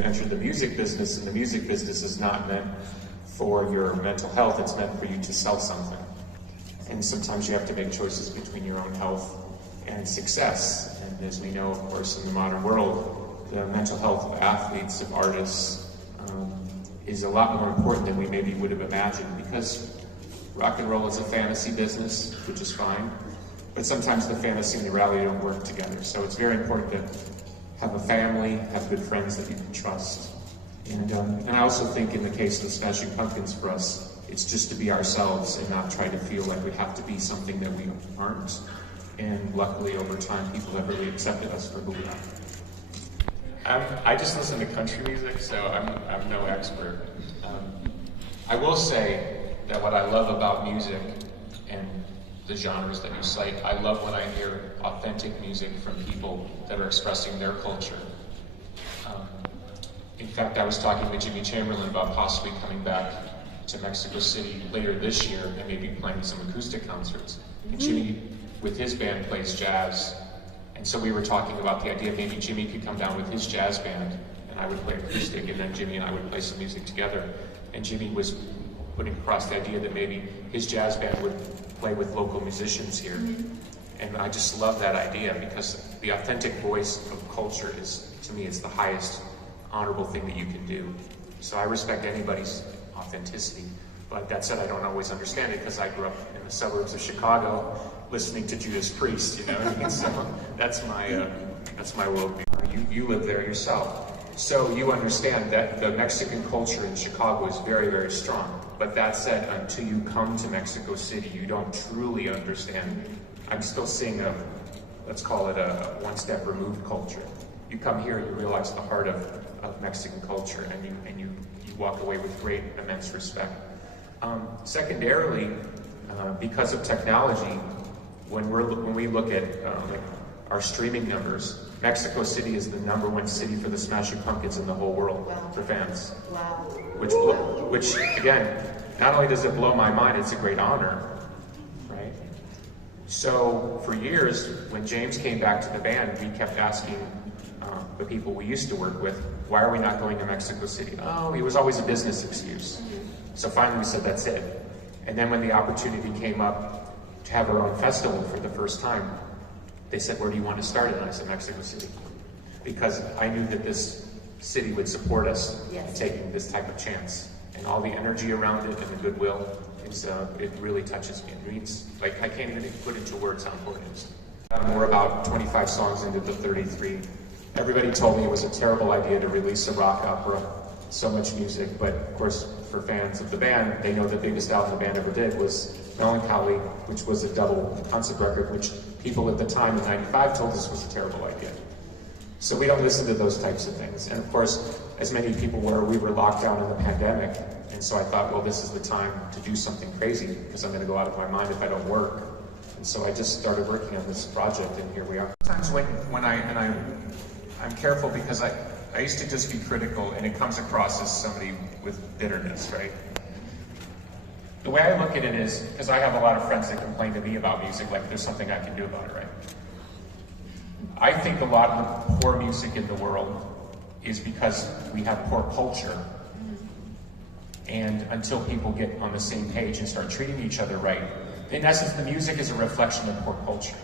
you enter the music business, and the music business is not meant for your mental health, it's meant for you to sell something. And sometimes you have to make choices between your own health and success. And as we know, of course, in the modern world, the mental health of athletes, of artists, is a lot more important than we maybe would have imagined, because rock and roll is a fantasy business, which is fine, but sometimes the fantasy and the reality don't work together. So it's very important to have a family, have good friends that you can trust. And I also think in the case of the Smashing Pumpkins, for us, it's just to be ourselves and not try to feel like we have to be something that we aren't. And luckily, over time, people have really accepted us for who we are. I just listen to country music, so I'm no expert. I will say that what I love about music and the genres that you cite, I love when I hear authentic music from people that are expressing their culture. In fact, I was talking to Jimmy Chamberlain about possibly coming back to Mexico City later this year and maybe playing some acoustic concerts. And Jimmy, with his band, plays jazz. And so we were talking about the idea maybe Jimmy could come down with his jazz band and I would play acoustic, and then Jimmy and I would play some music together. And Jimmy was putting across the idea that maybe his jazz band would play with local musicians here. And I just love that idea, because the authentic voice of culture is, to me, it's the highest honorable thing that you can do. So I respect anybody's authenticity. But that said, I don't always understand it, because I grew up in the suburbs of Chicago listening to Judas Priest, you know what I mean? So that's my worldview. You live there yourself. So you understand that the Mexican culture in Chicago is very, very strong. But that said, until you come to Mexico City, you don't truly understand. I'm still seeing let's call it a one-step removed culture. You come here, you realize the heart of Mexican culture, and you walk away with great, immense respect. Secondarily, because of technology, when we look at our streaming numbers, Mexico City is the #1 city for the Smashing Pumpkins in the whole world. Wow. For fans. Wow. Which again, not only does it blow my mind, it's a great honor, right? So for years, when James came back to the band, we kept asking the people we used to work with, why are we not going to Mexico City? Oh, it was always a business excuse. So finally we said, that's it. And then when the opportunity came up to have our own festival for the first time, they said, where do you want to start it? And I said, Mexico City. Because I knew that this city would support us in taking this type of chance. And all the energy around it and the goodwill, it really touches me. It means, like, I can't even put into words how important it is. We're about 25 songs into the 33. Everybody told me it was a terrible idea to release a rock opera, so much music, but of course, for fans of the band, they know the biggest album the band ever did was Melancholy, which was a double concept record, which people at the time in '95 told us was a terrible idea. So we don't listen to those types of things. And of course, as many people were, we were locked down in the pandemic. And so I thought, well, this is the time to do something crazy, because I'm gonna go out of my mind if I don't work. And so I just started working on this project, and here we are. Sometimes I'm careful, because I used to just be critical, and it comes across as somebody with bitterness, right? The way I look at it is, because I have a lot of friends that complain to me about music, like there's something I can do about it, right? I think a lot of the poor music in the world is because we have poor culture. And until people get on the same page and start treating each other right, in essence, the music is a reflection of poor culture.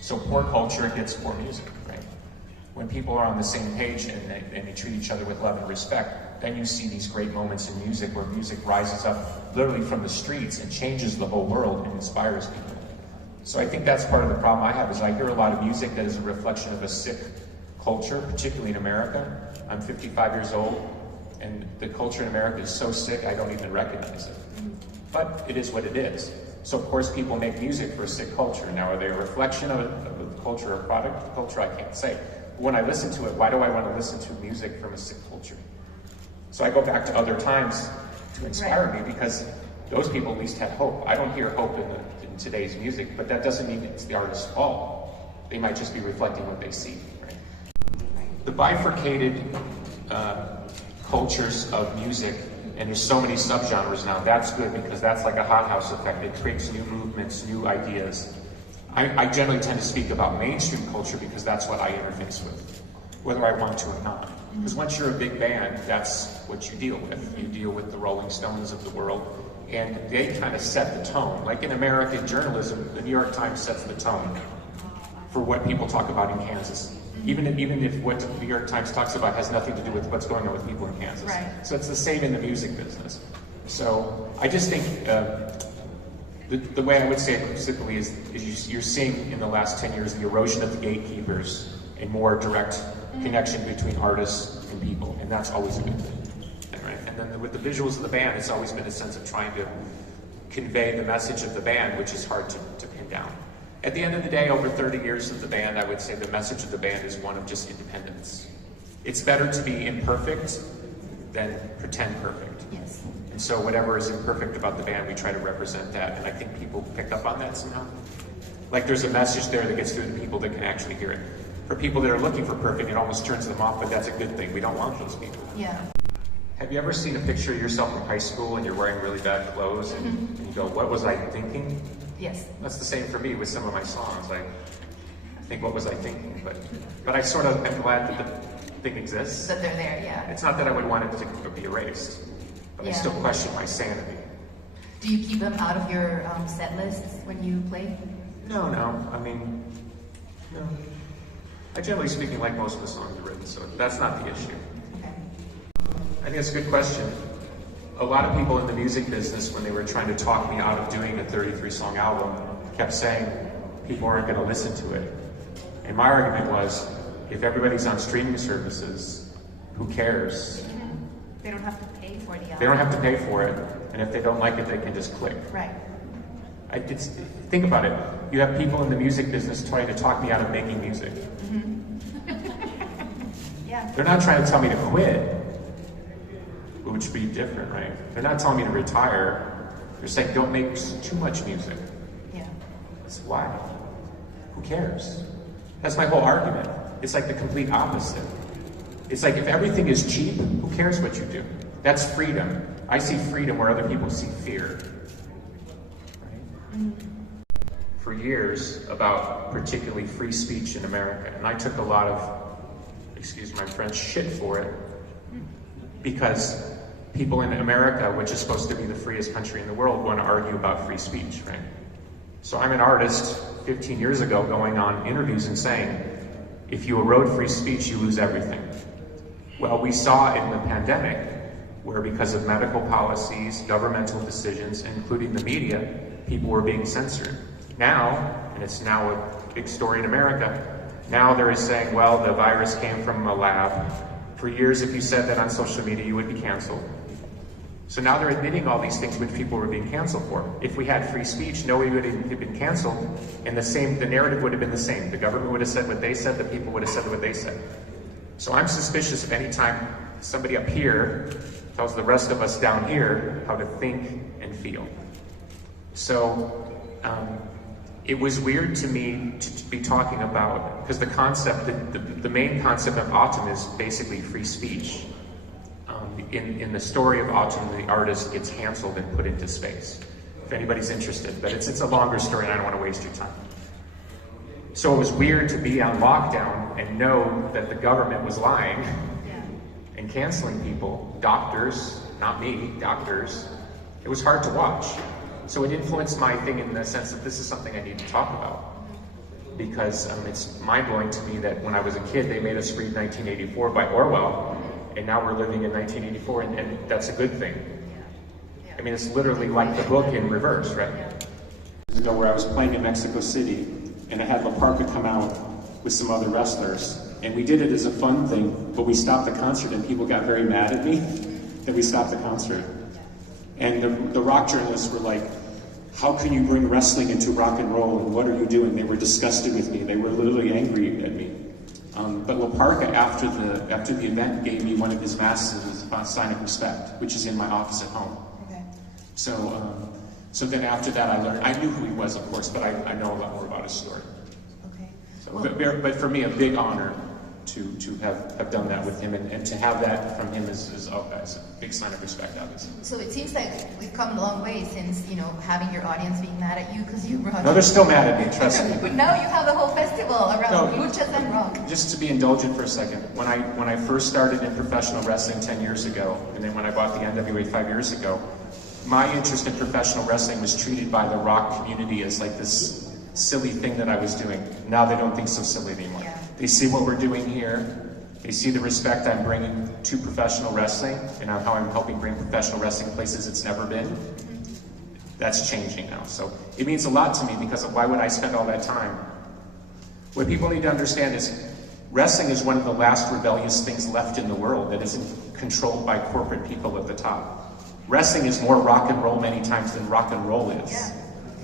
So poor culture gets poor music, right? When people are on the same page and they treat each other with love and respect, then you see these great moments in music where music rises up literally from the streets and changes the whole world and inspires people. So I think that's part of the problem I have, is I hear a lot of music that is a reflection of a sick culture, particularly in America. I'm 55 years old, and the culture in America is so sick I don't even recognize it. But it is what it is. So of course people make music for a sick culture. Now, are they a reflection of a culture or a product of culture? I can't say. When I listen to it, why do I want to listen to music from a sick culture? So I go back to other times to inspire me, because those people at least had hope. I don't hear hope in today's music, but that doesn't mean it's the artist's fault. They might just be reflecting what they see. Right? The bifurcated cultures of music, and there's so many subgenres now, that's good, because that's like a hothouse effect. It creates new movements, new ideas. I generally tend to speak about mainstream culture because that's what I interface with, whether I want to or not. Because once you're a big band, that's what you deal with. You deal with the Rolling Stones of the world, and they kind of set the tone. Like in American journalism, the New York Times sets the tone for what people talk about in Kansas. Even if what the New York Times talks about has nothing to do with what's going on with people in Kansas. Right. So it's the same in the music business. So I just think the way I would say it specifically is you're seeing in the last 10 years the erosion of the gatekeepers and more direct connection between artists and people, and that's always a good thing. Right? And then with the visuals of the band, it's always been a sense of trying to convey the message of the band, which is hard to pin down. At the end of the day, over 30 years of the band, I would say the message of the band is one of just independence. It's better to be imperfect than pretend perfect. Yes. And so whatever is imperfect about the band, we try to represent that, and I think people pick up on that somehow. Like there's a message there that gets through to people that can actually hear it. For people that are looking for perfect, it almost turns them off, but that's a good thing. We don't want those people. Yeah. Have you ever seen a picture of yourself from high school and you're wearing really bad clothes and you go, what was I thinking? Yes. That's the same for me with some of my songs. I think, what was I thinking? But I sort of am glad that the thing exists. That they're there, yeah. It's not that I would want it to be erased, but I still question my sanity. Do you keep them out of your set lists when you play? No. I mean, no. I generally speaking like most of the songs are written, so that's not the issue. Okay. I think it's a good question. A lot of people in the music business, when they were trying to talk me out of doing a 33-song album, kept saying people aren't going to listen to it. And my argument was, if everybody's on streaming services, who cares? They don't have to pay for the album. They don't have to pay for it, and if they don't like it, they can just click. Right. Think about it. You have people in the music business trying to talk me out of making music. Yeah. They're not trying to tell me to quit, which would be different, right? They're not telling me to retire. They're saying don't make too much music. Yeah. That's why. Who cares? That's my whole argument. It's like the complete opposite. It's like if everything is cheap, who cares what you do? That's freedom. I see freedom where other people see fear. Right? For years, about particularly free speech in America, and I took a lot of, excuse my French, shit for it, because people in America, which is supposed to be the freest country in the world, want to argue about free speech, right? So I'm an artist 15 years ago going on interviews and saying, if you erode free speech, you lose everything. Well, we saw in the pandemic, where because of medical policies, governmental decisions, including the media, people were being censored. Now, and it's now a big story in America, now they're saying, well, the virus came from a lab. For years, if you said that on social media, you would be canceled. So now they're admitting all these things which people were being canceled for. If we had free speech, nobody would have been canceled, and the narrative would have been the same. The government would have said what they said, the people would have said what they said. So I'm suspicious of any time somebody up here tells the rest of us down here how to think and feel. So it was weird to me to be talking about, because the concept, the main concept of Autumn is basically free speech. In the story of Autumn, the artist gets canceled and put into space, if anybody's interested, but it's a longer story and I don't want to waste your time. So it was weird to be on lockdown and know that the government was lying and canceling people, doctors, not me, doctors. It was hard to watch. So it influenced my thing in the sense that this is something I need to talk about. Because it's mind-blowing to me that when I was a kid, they made us read 1984 by Orwell, and now we're living in 1984, and that's a good thing. I mean, it's literally like the book in reverse, right? Years ago, where I was playing in Mexico City, and I had La Parka come out with some other wrestlers, and we did it as a fun thing, but we stopped the concert, and people got very mad at me that we stopped the concert. And the rock journalists were like, how can you bring wrestling into rock and roll, and what are you doing? They were disgusted with me. They were literally angry at me. But La Parka, after the event, gave me one of his masks as a sign of respect, which is in my office at home. Okay. So then after that, I knew who he was, of course, but I know a lot more about his story. Okay. So, but for me, a big honor to have done that with him, and to have that from him is a big sign of respect, obviously. So it seems like we've come a long way since, you know, having your audience being mad at you because you brought... No, they're still mad at me, trust me. But now you have the whole festival around luchas and rock. Just to be indulgent for a second, when I first started in professional wrestling 10 years ago, and then when I bought the NWA 5 years ago, my interest in professional wrestling was treated by the rock community as like this silly thing that I was doing. Now they don't think so silly anymore. Yeah. They see what we're doing here. They see the respect I'm bringing to professional wrestling, and how I'm helping bring professional wrestling places it's never been. That's changing now. So it means a lot to me, because why would I spend all that time? What people need to understand is wrestling is one of the last rebellious things left in the world that isn't controlled by corporate people at the top. Wrestling is more rock and roll many times than rock and roll is.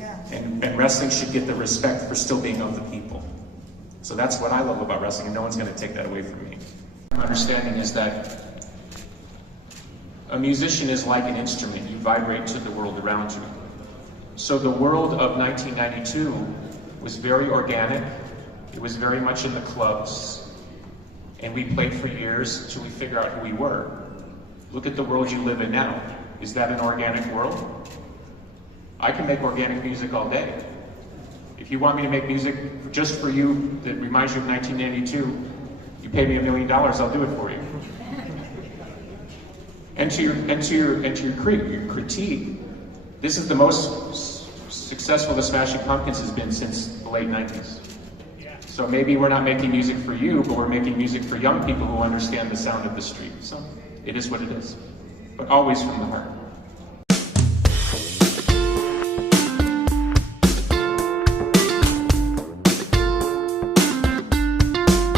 Yeah. And wrestling should get the respect for still being of the people. So that's what I love about wrestling, and no one's going to take that away from me. My understanding is that a musician is like an instrument. You vibrate to the world around you. So the world of 1992 was very organic. It was very much in the clubs. And we played for years until we figured out who we were. Look at the world you live in now. Is that an organic world? I can make organic music all day. If you want me to make music just for you that reminds you of 1992, you pay me $1 million, I'll do it for you. And to your critique, this is the most successful the Smashing Pumpkins has been since the late 90s. So maybe we're not making music for you, but we're making music for young people who understand the sound of the street. So it is what it is, but always from the heart.